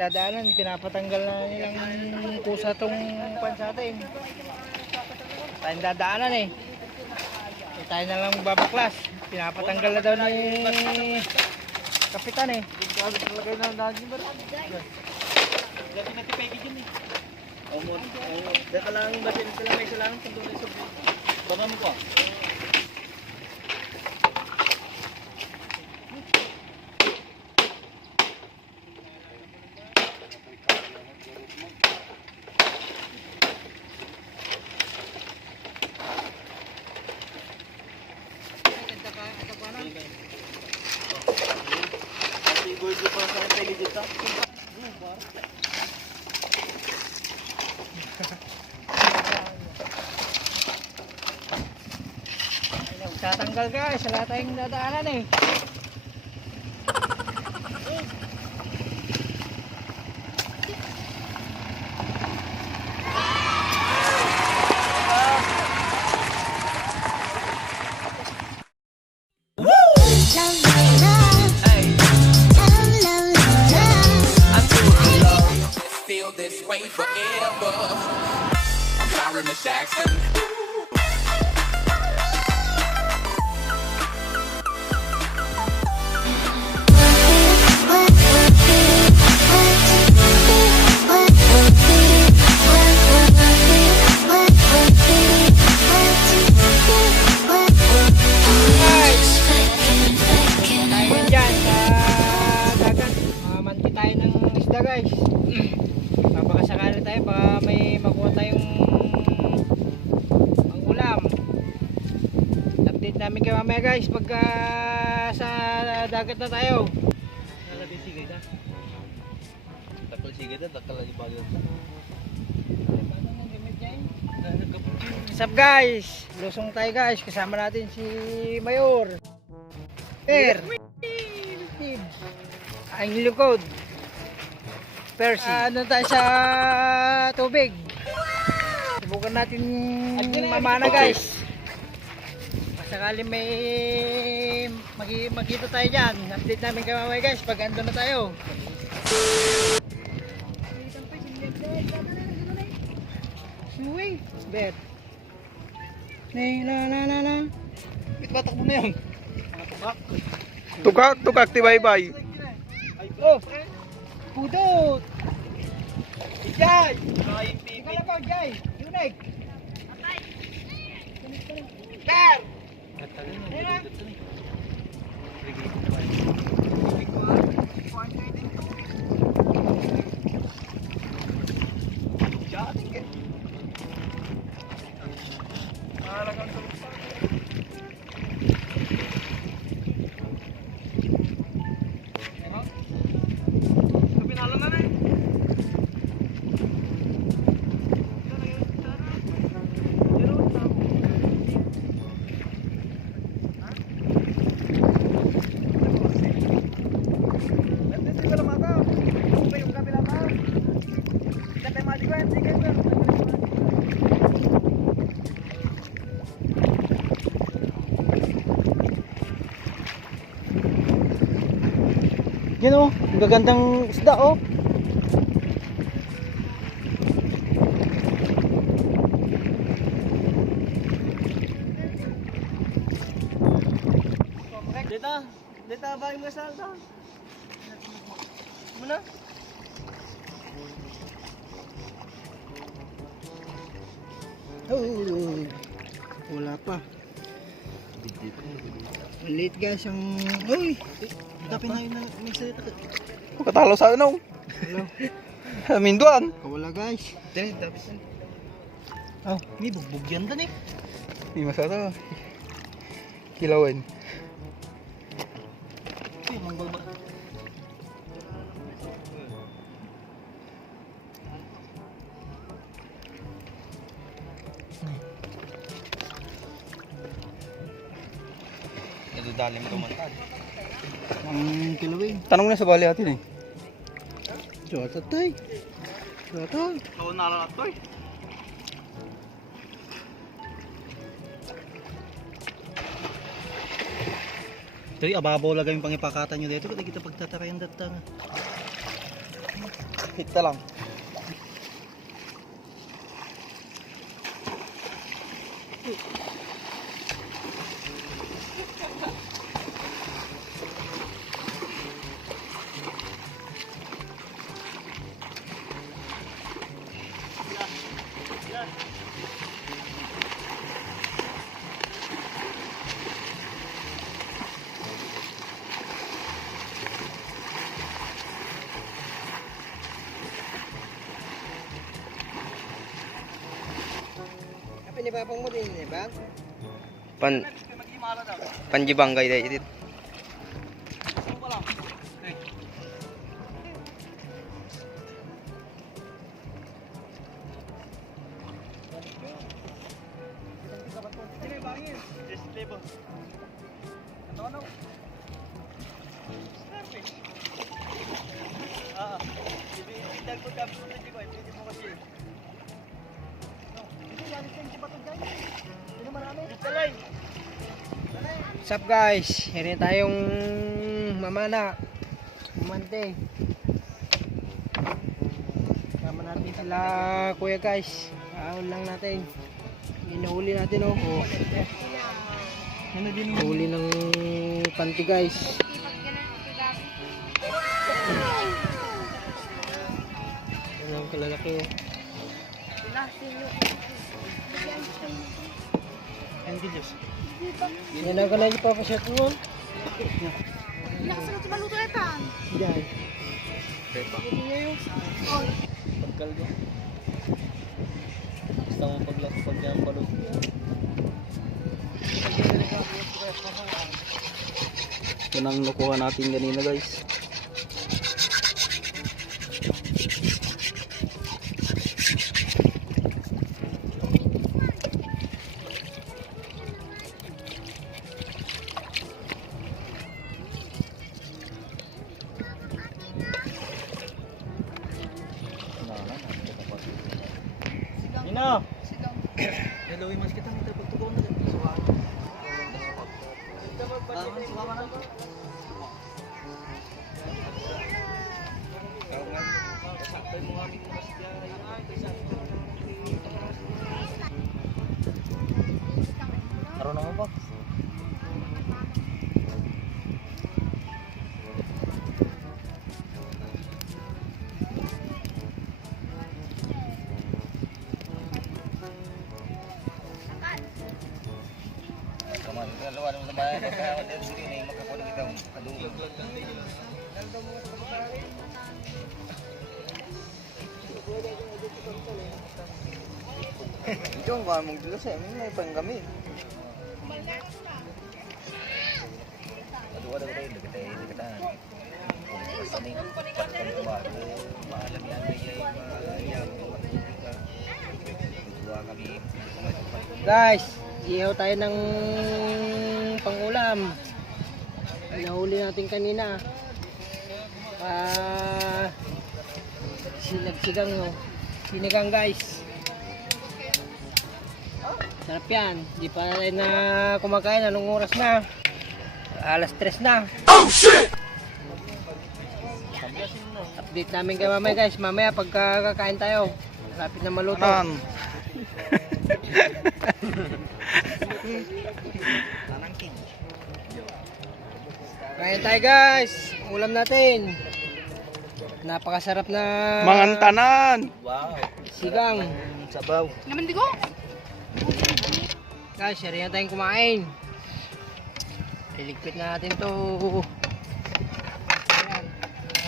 Dadaanan, pinapatanggal na nilang kusa tong pansa natin. Tayong dadaanan eh. So, tayo na lang babaklas. Pinapatanggal na daw ni kapitan eh. Lagay na natin ba? Lagay natin pa din eh. Daka lang ba sila may lang kung doon sa baba mo ko. Tatanggal guys, wala tayong dadaanan eh. Feel this way forever. I'm Byron the Jackson. Guys, papakasakali tayo baka may makuha tayong ulam. Update namin kayo mamaya guys pagka sa dagat na tayo. Nalagay sigay na. Takal sigay na, takal lagi bagay na. What's up guys? Lusong tayo guys, kasama natin si Mayor ang lukod Percy. Ano tayo sa tubig. Subukan natin mamana guys. Sakali may makita tayo dyan. Update namin kayo mamaya guys pag andun na tayo. Suwi. Bet. Na. Batak mo na yun. Tukak ti bye-bye. Oh. Pudot! Jay! Ikaw lang po, Jay! Yunig! Car! Yan o, gagandang isda o. Dita ba yung masal daw? Muna? Oh, wala pa. Late guys ang... Uy! Tapi na yun na may salita. Katalo sa ano? Hello. Minduan. Kawala guys. Dali, tapos na. Oh, may bugbog yan doon eh. Hindi masarap. Kilawin. Uy, mangbal ba? Dalim tumantad. Ang kilawin. Tanong na sa bali atin eh. Jota tay. Jota. Kawan na lang ito eh. Ito ababaw lagay yung pangipakatan nyo dito. Kasi kita pagtatarayan datang. Hita lang. Apa ni babang mo din, di ba? Panjibanggay dahil itit. What's up guys? Here tayong mamana. Umante. Tama natin sila kuya guys. Ahon lang natin. Inuhuli natin oh. Huli ng panty guys. Yan ang kalalaki oh. Yan ang kanay pa pa siya mo. Nakasunod sa maluto na tan. Yan. Pagkalgo. Gusto mo paglakpag niya ang balot. Ito nang nakuha natin ganina guys. Ino. Hello, mas kita minta pagtugon na dito. Karon na mo ba? Ikaw ang kuha mong dilo sa amin, may panggamit. Aduh, ada kita ini kita. Sini patong baru, malam yang yang dua kami. Guys, ihaw tayo ng pangulam. Nahuli natin kanina. Sinagsigang no. Sinigang guys. Sarap yan. Di pa tayo na kumakain. Anong oras na? Alas 3 na. Oh shit! Update namin kayo mamaya guys. Mamaya pagka kakain tayo. Lapit na maluto. Kain tayo guys. Ulam natin. Napakasarap na Mangantanan! wow. Sigang. Sabaw. Naman di ko. Guys, share na tayong kumain. Iligpit na natin to. Ayan.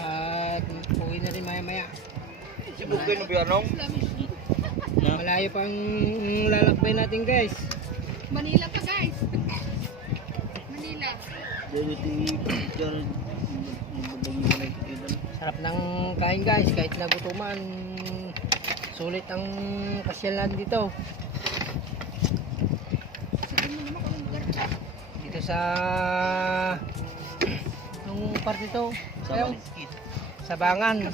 At uwi na rin maya-maya. Sibugay no biyanong? Malayo pang lalakbay natin guys. Manila pa guys. Manila. Sarap ng kain guys, kahit nagutuman. Sulit ang kasyalan dito. Dito sa nung parte to. Ayun. Sabangan.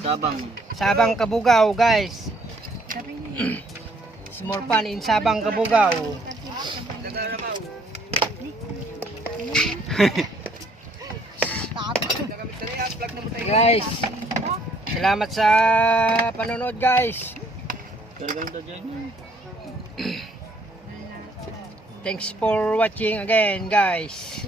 Sabang Kabugaw guys. Small pan in Sabang Kabugaw. Guys, Salamat sa panonood guys. Thanks for watching again guys.